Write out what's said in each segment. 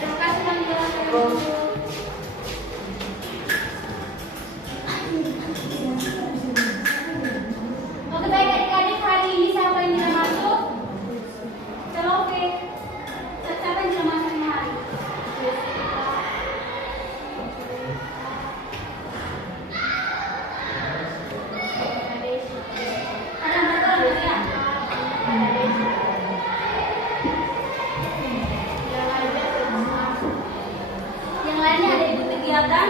Terima kasih menjelaskan. Oke baik adik-adik, hari ini siapa yang tidak masuk? Kalau oke, siapa yang tidak masuk ini hari? Ada betul ya? Yang lainnya ada ikut kegiatan?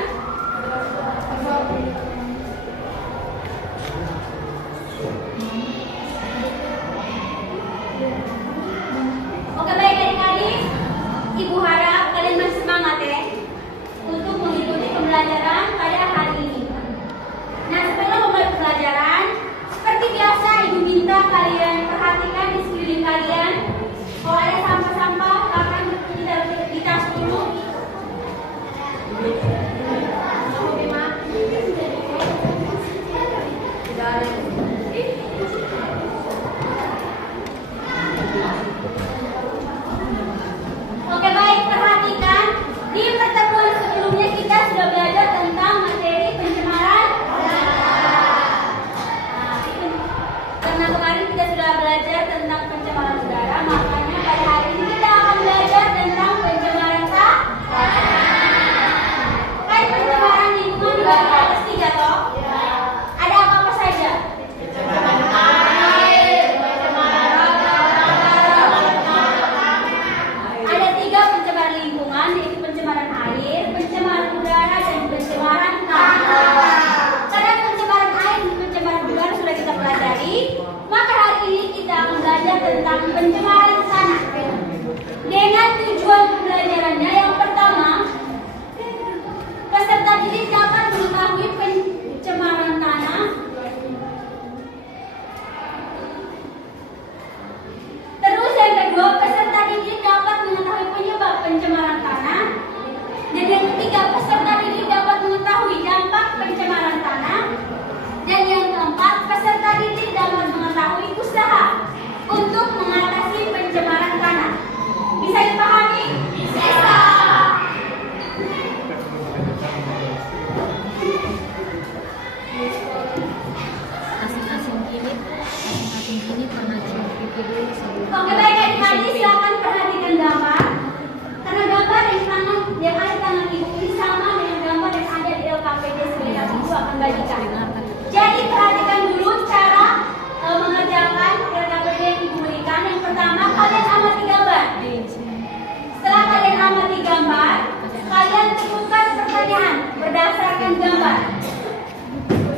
Oke baik adik-adik, Ibu harap kalian masih semangat ya untuk mengikuti pembelajaran pada hari ini. Nah sebelum memulai pembelajaran, seperti biasa Ibu minta kalian perhatikan di sekeliling kalian. Kalau ada sampah-sampah, akan kita di tas dulu. Oke baik, perhatikan di pertemuan sebelumnya kita sudah belajar tentang materi pencemaran. Karena kemarin kita sudah belajar tentang pencemaran udara, makanya pada hari ini kita akan belajar tentang pencemaran Kan pencemaran lingkungan dibagi atas 3 toh? Ada apa-apa saja? Pencemaran air, pencemaran ada 3 pencemaran lingkungan, yaitu pencemaran air, pencemaran udara, dan pencemaran tanah. Karena pencemaran air dan pencemaran udara sudah kita pelajari, maka hari ini kita akan belajar tentang pencemaran tanah. Dengan tujuan pembelajarannya, yang pertama, peserta didik dapat mengetahui pencemaran tanah. Terus yang kedua, peserta didik dapat mengetahui penyebab pencemaran tanah. Dan yang ketiga, peserta didik dapat mengetahui dampak pencemaran tanah. Dan yang keempat, peserta didik dapat mengetahui usaha untuk mengatasi pencemaran tanah. Bisa dipahami? Bisa. Oke baik adik-adik, silakan perhatikan gambar. Karena gambar yang ada di tangan ibu ini sama dengan gambar yang ada di LKPD sebenarnya ibu akan bagikan. Jadi perhatikan dulu cara mengerjakan LKPD yang ibu berikan. Yang pertama, kalian amati gambar. Setelah kalian amati gambar, kalian tentukan pertanyaan berdasarkan gambar.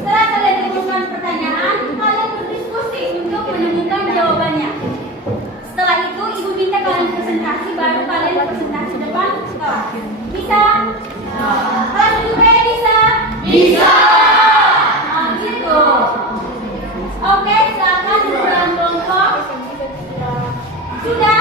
Setelah kalian tentukan pertanyaan, kalian berdiskusi untuk menemukan jawabannya. Setelah itu, ibu minta kalian presentasi, baru kalian presentasi depan kelas. Bisa? Kelas juga ya bisa? Bisa! Nah, gitu. Oke, silakan di dalam kelompok. Sudah?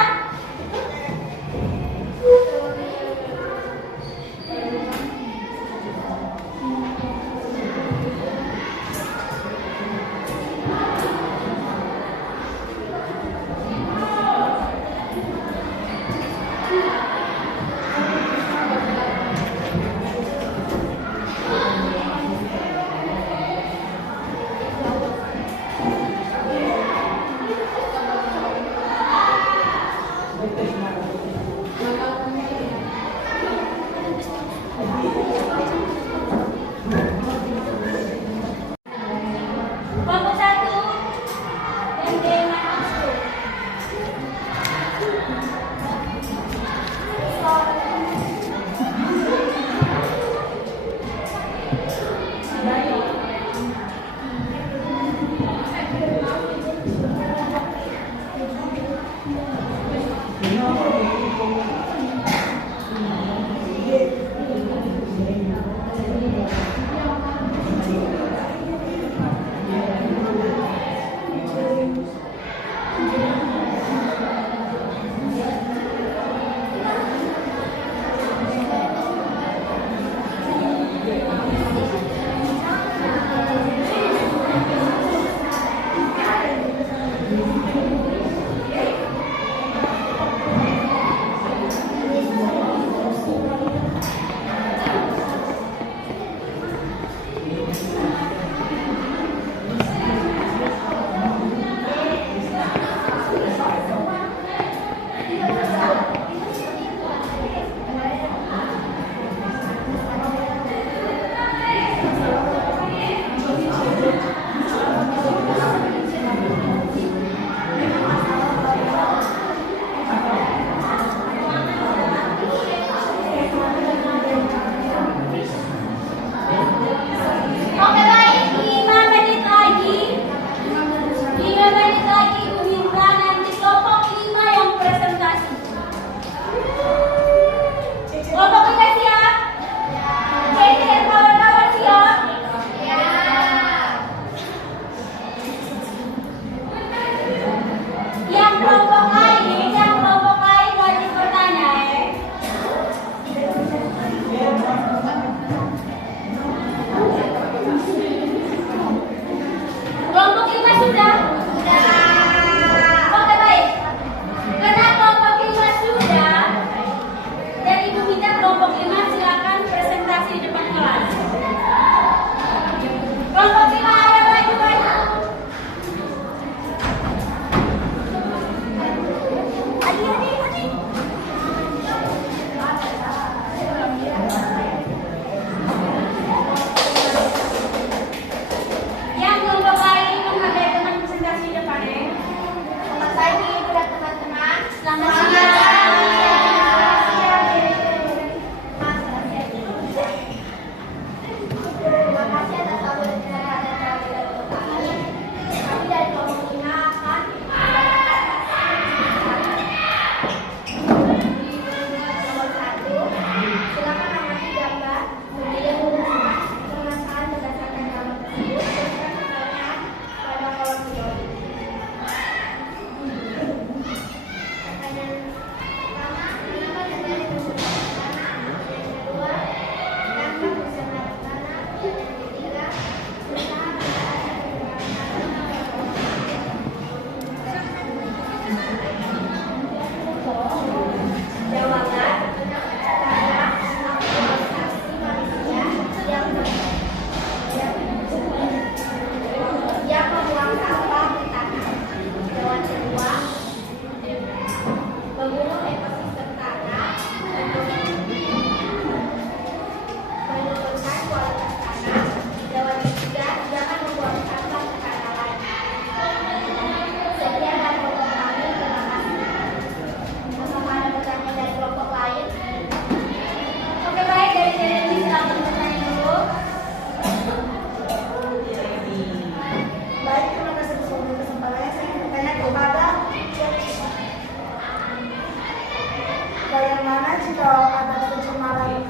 jika ada pencemaran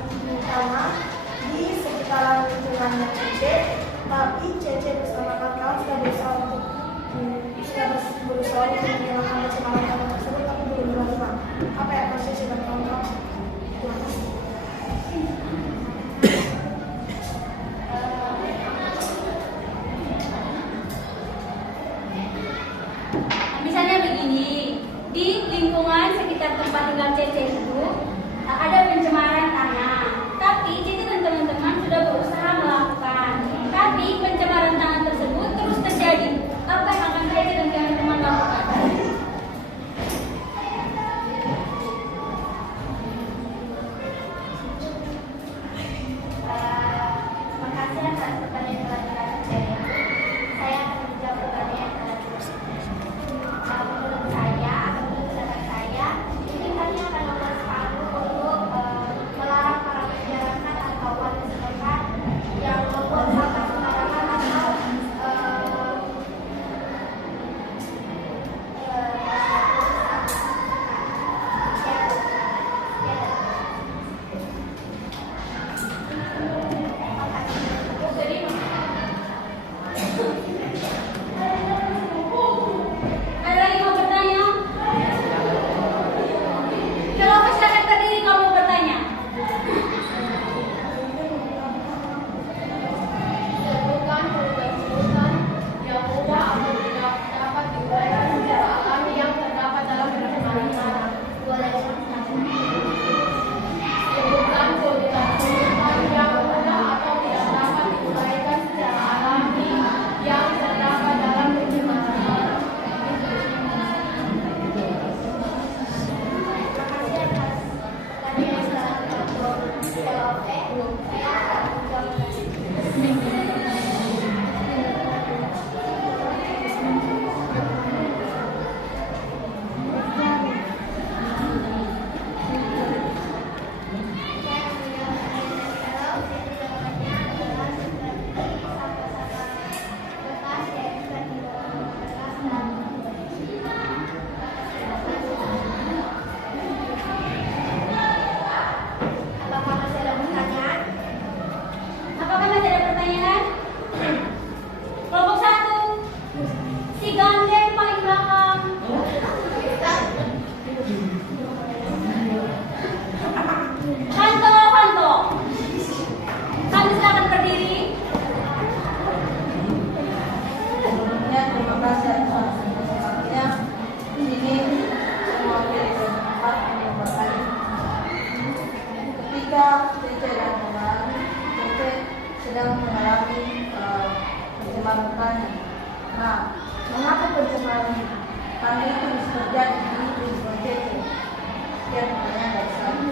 tanah di sekitaran lingkungannya Cece, tapi Cece bersama kawan-kawan sudah berusaha untuk menghilangkan pencemaran tanah tersebut, tapi belum dilakukan. Apa ya Cece dan kawan-kawan? Terima kasih. Misalnya begini, di lingkungan sekitar tempat tinggal Cece itu ada pencemaran tanah, tapi Cece dan teman-teman sudah berusaha melakukan, tapi pencemaran tanah tersebut terus terjadi. Apa yang akan Cece dan teman-teman lakukan? Makasih atas pertanyaan yang telah dilakukan. Saya akan menjawab pertanyaan menurut saya, atau menurut pendapat saya, ini kami akan membuat sepatu untuk melarang para masyarakat atau warga setempat yang membuang sampah sembarangan atau Ada lagi mau bertanya? Kalau masyarakat terdiri kamu bertanya. bukan yang mudah atau tidak dapat diuraikan secara alami yang terdapat dalam pencemaran tanah. Bukan kebutuhan yang mudah atau tidak dapat diuraikan secara alami yang terdapat dalam pencemaran tanah. Makasih atas pertanyaan yang telah dijawab. Saya akan menjawab. Apakah masih ada pertanyaan? Apakah masih ada pertanyaan? Kelompok 1, si ganden paling belakang. Kanto, Kanto. Kami silakan berdiri. Sebelumnya terima kasih atas kesempatannya. Ini semua dari tempat yang berkali. Ketika Cece dan teman, Cece sedang mengalami pencemaran tanah. Nah, mengapa pencemaran tanah itu bisa terjadi di lingkungan Cece? Sekian pertanyaan dari saya.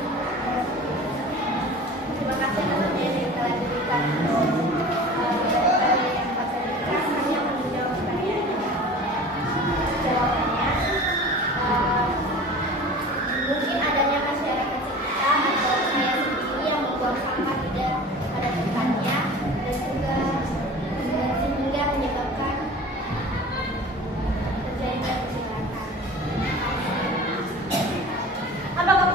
Terima kasih atas pertanyaan yang telah diberikan. Dari yang dapat saya berikan, kami akan menjawab pertanyaannya. Jawabannya, mungkin adanya masyarakat sekitar atau saya sendiri yang membuang sampah tidak pada tempatnya dan juga sehingga menyebabkan terjadinya kecelakaan. Apakah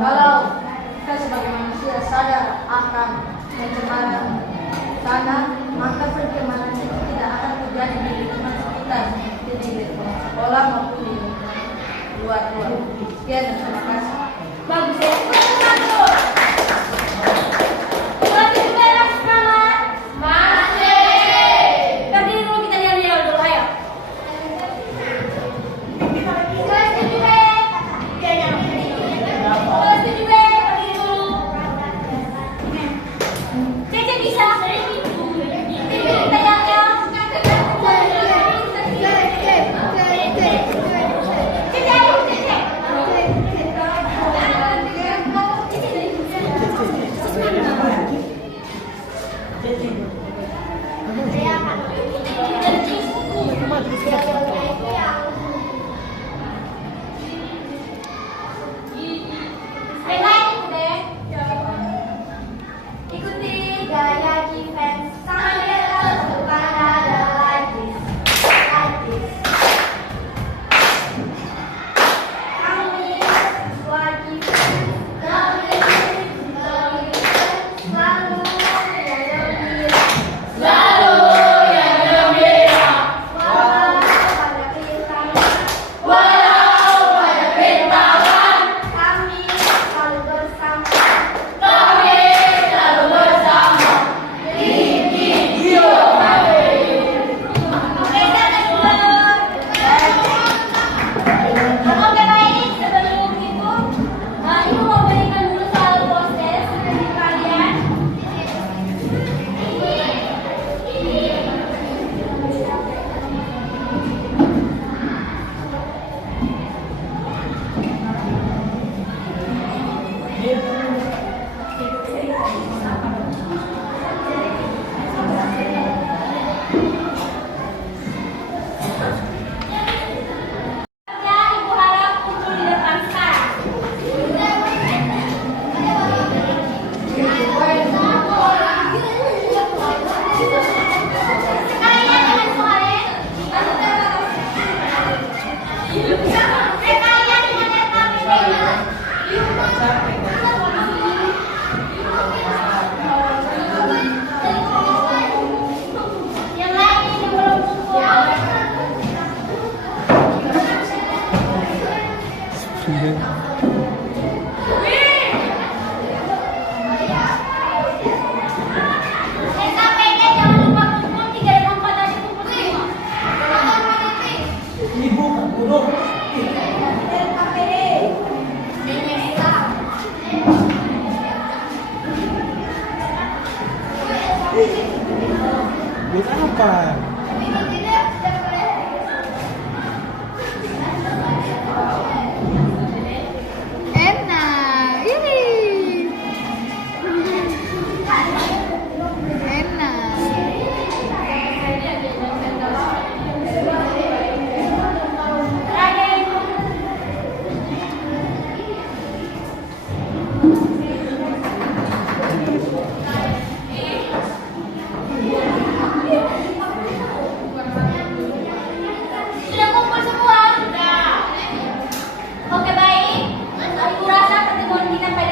Kalau kita sebagai manusia sadar akan pencemaran tanah, maka pencemaran itu tidak akan terjadi di lingkungan sekitar, di lingkungan sekolah maupun di luar. Sekian dan terima kasih. Bagus ya. Masih juga anak semangat. Masih. Berdiri dulu, kita lihat dulu, ayo. Kelas 7B. Kelas 7B, berdiri dulu. Cece bisa. Kita yang ikuti Gaya defense sambil terbuka dada like this. Kami wajib selalu yang gembira. Walau pada rintangan, kami selalu bersama. Oke baik, sebelum itu Ibu mau berikan dulu soal proses dari kalian. Ya, Ibu harap kumpul di depan sekarang. Sekalian dengan suara. Sekalian dengan RKPD. Yang lain yang belum kumpul. SKPD jangan lupa kumpul 3 dan 4 tadi kumpul semua. Ibu guru. RKPD. Buat apa? Enak, ini enak. Terakhir. Sudah kumpul semua? Sudah. Oke baik. Aku rasa pertemuan kita pada